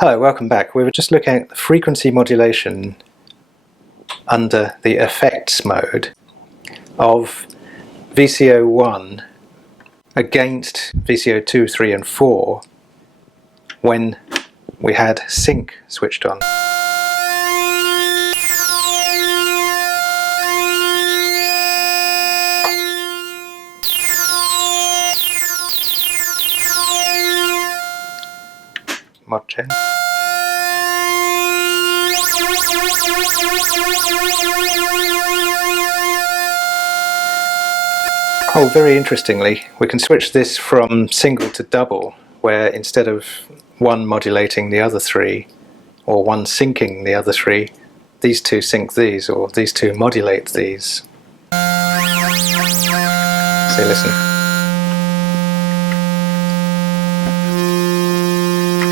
Hello, welcome back. We were just looking at the frequency modulation under the effects mode of VCO1 against VCO2, 3 and 4 when we had sync switched on. Mod gen. Oh, very interestingly, we can switch this from single to double, where instead of one modulating the other three, or one syncing the other three, these two sync these, or these two modulate these. So listen.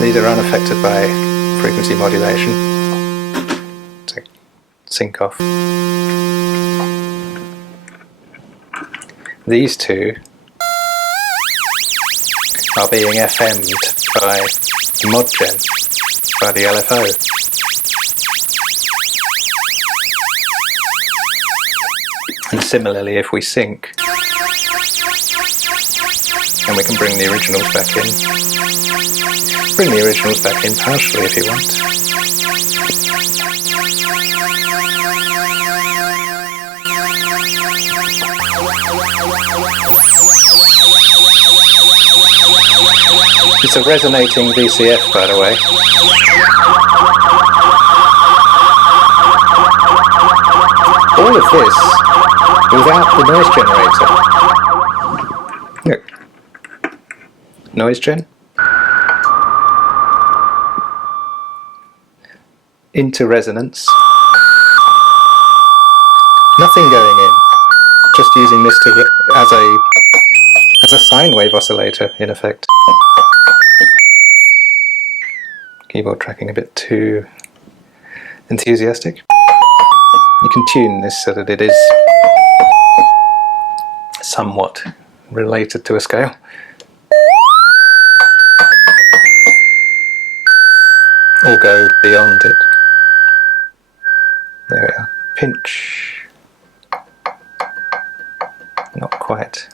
These are unaffected by frequency modulation. So sync off. These two are being FM'd by mod gen, by the LFO. And similarly, if we sync, and we can bring the originals back in. Bring the originals back in partially if you want. It's a resonating VCF, by the way. All of this without the noise generator. Look. Noise gen. Into resonance. Nothing going in. Just using this to as a sine wave oscillator, in effect. Keyboard tracking a bit too enthusiastic. You can tune this so that it is somewhat related to a scale. Or go beyond it. There we are. Pinch. Not quite.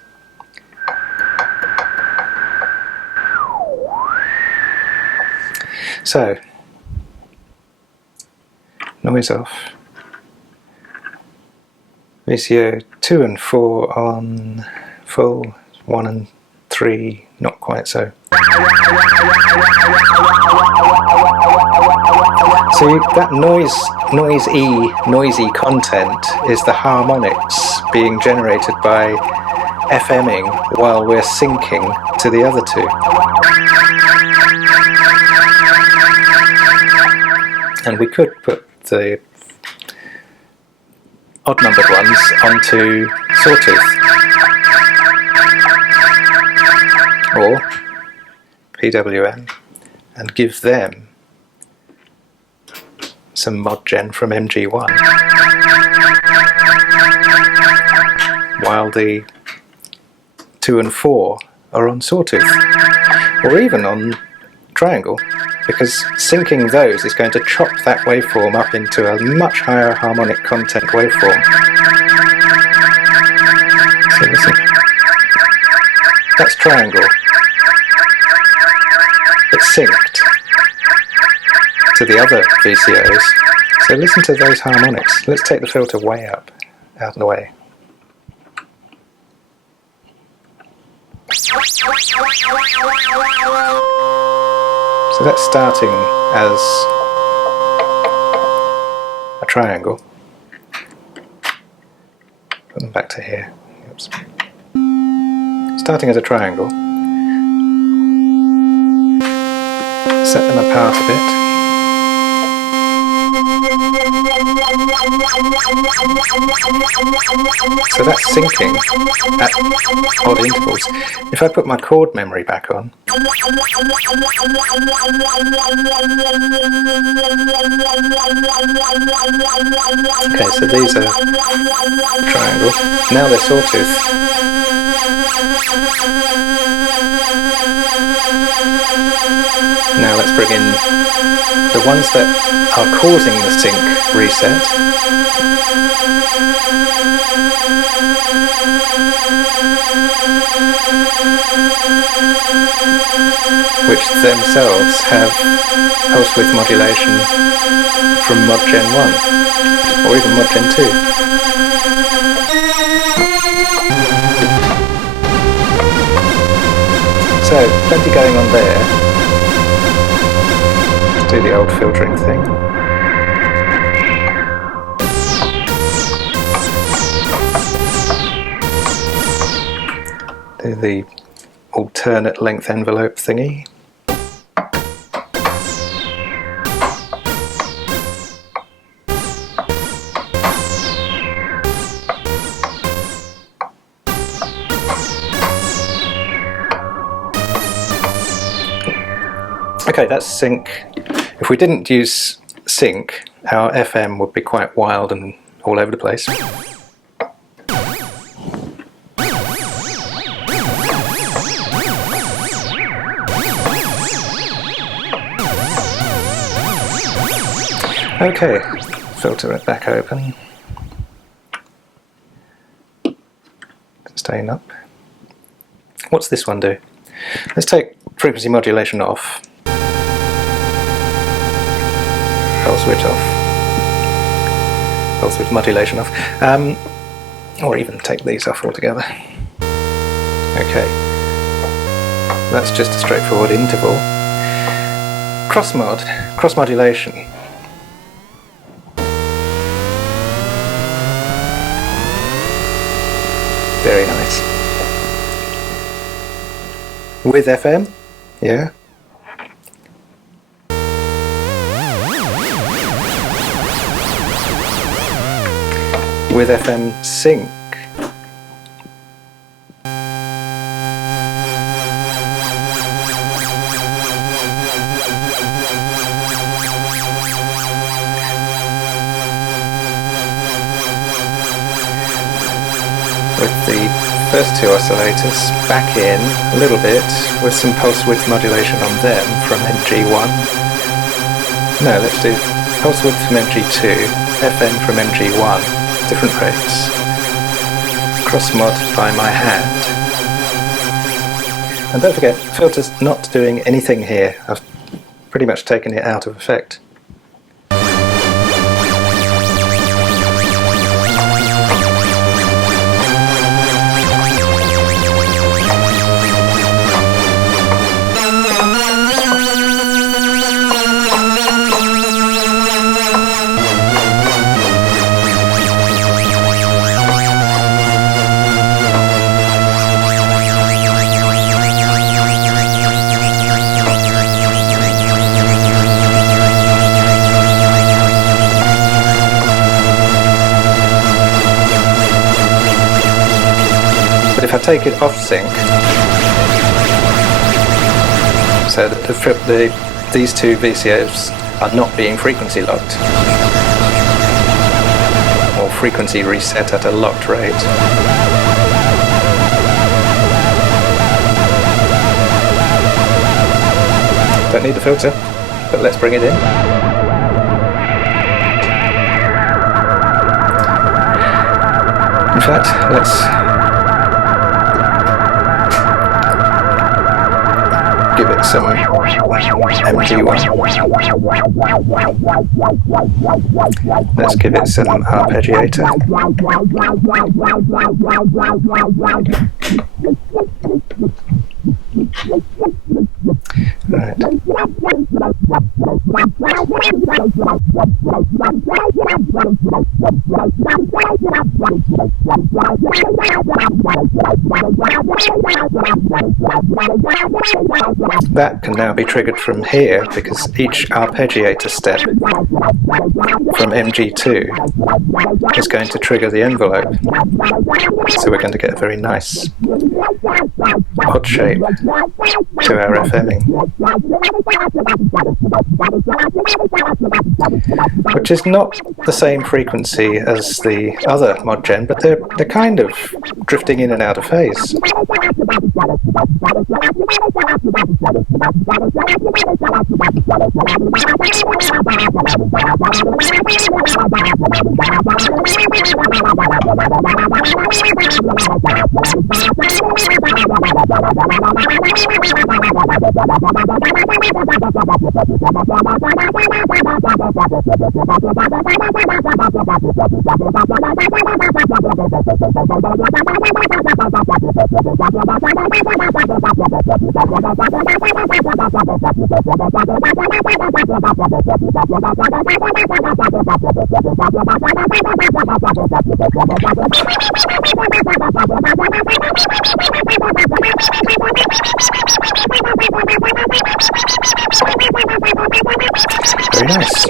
So, noise off. VCO 2 and 4 on full, 1 and 3 not quite so. So that noisy content is the harmonics being generated by FMing while we're syncing to the other two. And we could put the odd numbered ones onto sawtooth or PWM and give them some mod gen from MG1 while the 2 and 4 are on sawtooth or even on triangle, because syncing those is going to chop that waveform up into a much higher harmonic content waveform. So listen, that's triangle. It's synced to the other VCOs. So listen to those harmonics. Let's take the filter way up, out of the way. So that's starting as a triangle. Put them back to here. Oops. Starting as a triangle. Set them apart a bit. So that's syncing at odd intervals. If I put my chord memory back on, okay, so these are triangle. Now they're sawtooth. Now let's bring in the ones that are causing the sync reset. Which themselves have pulse width modulation from mod gen 1 or even mod gen 2. So, plenty going on there. Let's do the old filtering thing. Do the alternate length envelope thingy. Okay, that's sync. If we didn't use sync, our FM would be quite wild and all over the place. Okay, filter it back open. Staying up. What's this one do? Let's take frequency modulation off. Pulse width off. Pulse width modulation off. Or even take these off altogether. Okay. That's just a straightforward interval. Cross modulation. Very nice. With FM? Yeah. With FM sync. With the first two oscillators back in a little bit with some pulse width modulation on them from MG1. No, let's do pulse width from MG2, FM from MG1. Different rates. Cross mod by my hand. And don't forget, filter's not doing anything here. I've pretty much taken it out of effect. But if I take it off sync, so that these two VCOs are not being frequency locked, or frequency reset at a locked rate. Don't need the filter, but let's bring it in. In fact, let's give it some MG1. Let's give it some arpeggiator. Right. That can now be triggered from here because each arpeggiator step from MG2 is going to trigger the envelope. So we're going to get a very nice odd shape to our FMing, which is not the same frequency as the other mod gen, but they're kind of drifting in and out of phase. Very nice.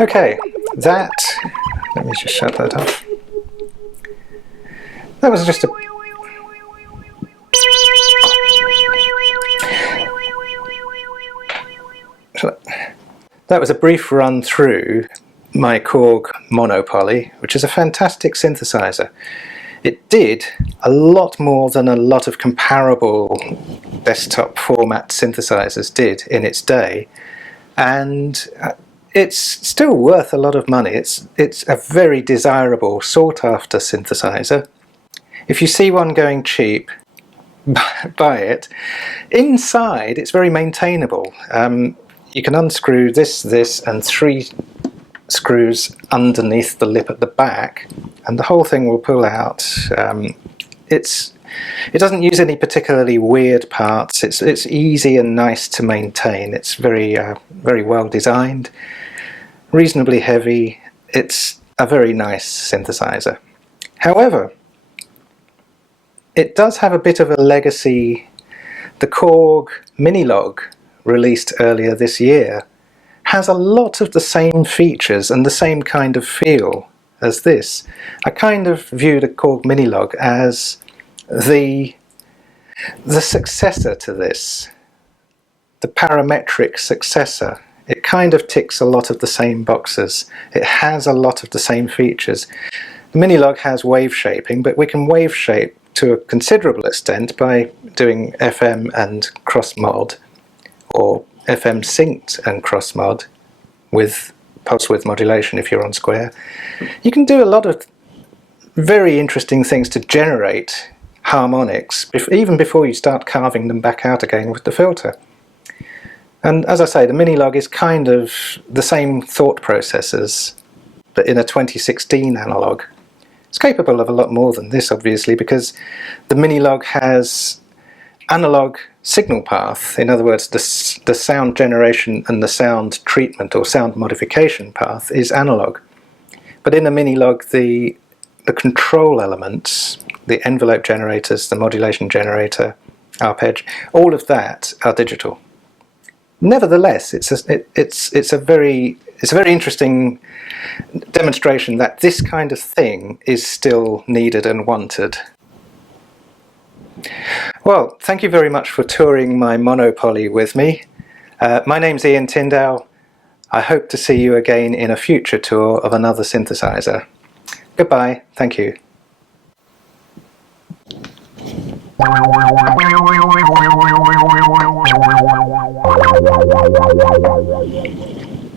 Okay, let me just shut that off. That was just a brief run through my Korg MonoPoly, which is a fantastic synthesizer. It did a lot more than a lot of comparable desktop format synthesizers did in its day, and it's still worth a lot of money. It's a very desirable, sought-after synthesizer. If you see one going cheap, buy it. Inside, it's very maintainable. You can unscrew this, and 3 screws underneath the lip at the back, and the whole thing will pull out. It doesn't use any particularly weird parts. It's easy and nice to maintain. It's very well designed, reasonably heavy. It's a very nice synthesizer. However, it does have a bit of a legacy. The Korg Minilog, released earlier this year, has a lot of the same features and the same kind of feel as this. I kind of view the Korg Minilog as the successor to this, the parametric successor. It kind of ticks a lot of the same boxes. It has a lot of the same features. The Minilog has wave shaping, but we can wave shape to a considerable extent by doing FM and cross-mod, or FM synced and cross-mod with pulse width modulation if you're on Square. You can do a lot of very interesting things to generate harmonics, even before you start carving them back out again with the filter. And as I say, the Minilog is kind of the same thought processes, but in a 2016 analog. It's capable of a lot more than this, obviously, because the Minilog has analog signal path. In other words, the sound generation and the sound treatment or sound modification path is analog. But in the Minilog, the control elements, the envelope generators, the modulation generator, arpeg, all of that are digital. Nevertheless, it's a very interesting demonstration that this kind of thing is still needed and wanted. Well, thank you very much for touring my MonoPoly with me. My name's Ian Tyndale. I hope to see you again in a future tour of another synthesizer. Goodbye, thank you.